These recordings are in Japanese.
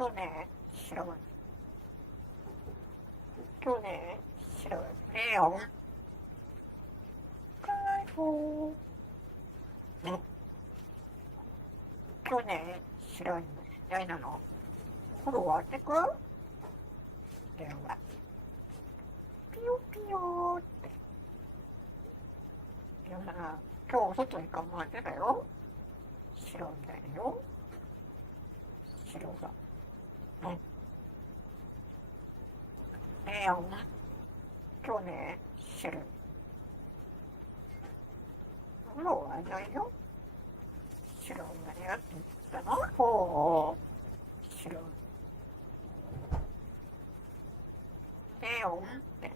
今日ね、白い。今日ね、白い。レオン。解放。ね、今日ね、白いの。大なの。フォロワーってくレオンが。ピヨピヨーって。レオンが、今日外に構えてたよ。白いみたいだよ。白が。ね、レオン。今日ね、白い。フォロワーいないよ。白がね、って言ったの。ほう。白い。レオンって。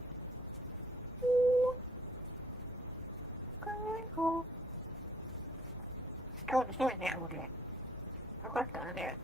解放。今日の一人ね、俺。よかったね。